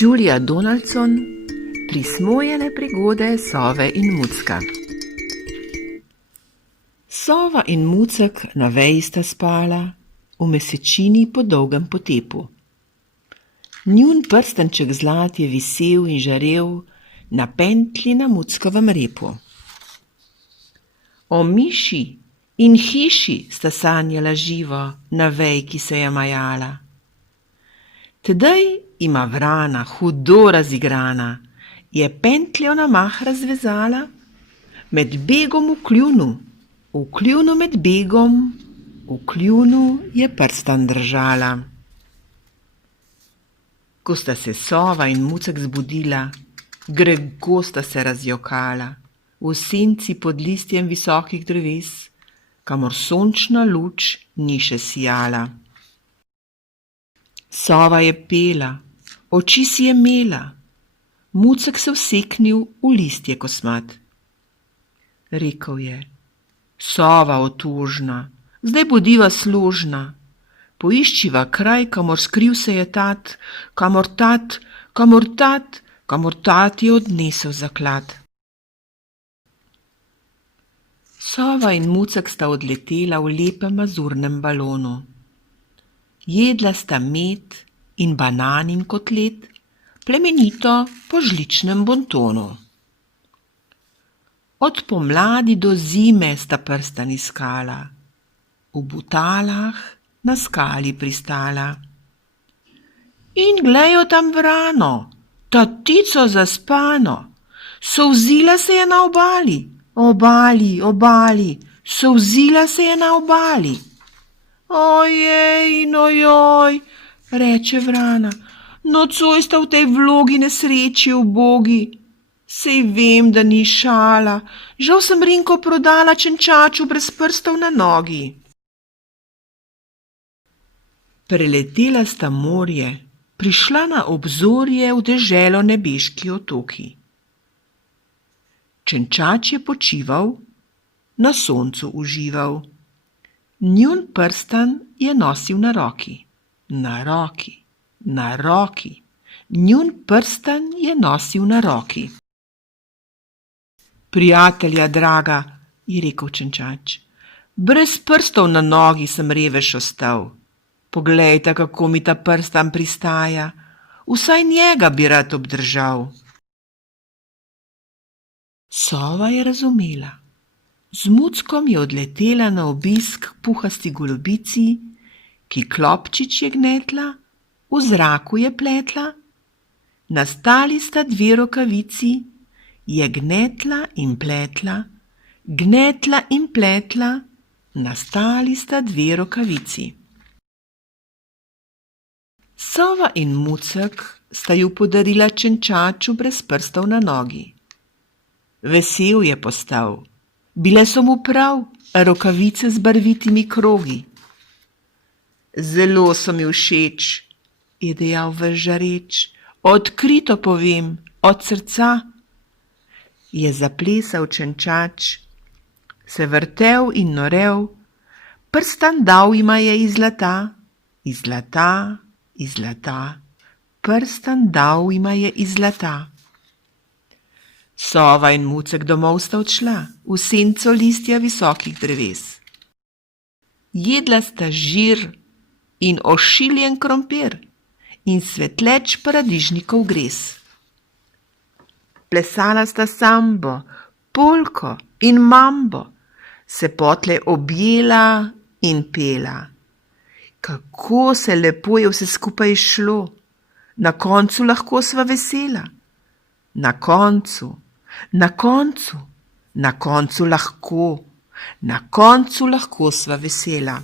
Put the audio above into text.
Julia Donaldson, Prismojene prigode Sove in Mucka. Sova in Mucek na veji sta spala, v mesečini po dolgem potepu. Njun prstanček zlat je visel in žarel na pentlji na muckovem repu. O miši in hiši sta sanjala živo na veji, ki se je majala. Tedaj ima vrana, hudo razigrana, je pentljo na mah razvezala, med begom v kljunu med begom, v kljunu je prstan držala. Ko sta se Sova in Mucek zbudila, grego sta se razjokala, v senci pod listjem visokih dreves, kamor sončna luč ni še sijala. Sova je pela, oči si je mela, Mucek se vseknil v listje kosmat. Rekel je: Sova otužna, zdaj bodiva služna, poiščiva kraj, kamor skril se je tat, kamor tat je odnesel zaklad. Sova in Mucek sta odletela v lepem azurnem balonu. Jedla sta med in bananin kotlet, plemenito po žličnem bontonu. Od pomladi do zime sta prstan iskala, v butalah na skali pristala. In glejo tam vrano, tatico zaspano, solzila se je na obali, solzila se je na obali. Ojej in ojoj, reče vrana, nocoj sta v tej vlogi nesreči ubogi. Sej vem, da ni šala, žal sem Rinko prodala čenčaču brez prstov na nogi. Preletela sta morje, prišla na obzorje v deželo nebeški otoki. Čenčač je počival, na soncu užival. Njun prstan je nosil na roki, njun prstan je nosil na roki. Prijatelja draga, je rekel Čenčač, brez prstov na nogi sem revež ostal. Poglejta, kako mi ta prstan pristaja, vsaj njega bi rad obdržal. Sova je razumela. Z Muckom je odletela na obisk k puhasti golobici, ki klobčič je gnetla, v zraku je pletla, nastali sta dve rokavici, je gnetla in pletla, nastali sta dve rokavici. Sova in Mucek sta ju podarila Čenčaču brez prstov na nogi. Vesel je postal. Bile so mu prav rokavice z barvitimi krogi. Zelo so mi všeč, je dejal ves žareč, odkrito povem, od srca. Je zaplesal Čenčač, se vrtel in norel, prstan dal jima je iz zlata, prstan dal jima je iz zlata. Sova in Mucek domov sta odšla, v senco listja visokih dreves. Jedla sta žir in ošiljen krompir in svetleč paradižnikov gres. Plesala sta sambo, polko in mambo, se potlej objela in pela. Kako se lepo je vse skupaj šlo, na koncu lahko sva vesela. Na koncu lahko sva vesela.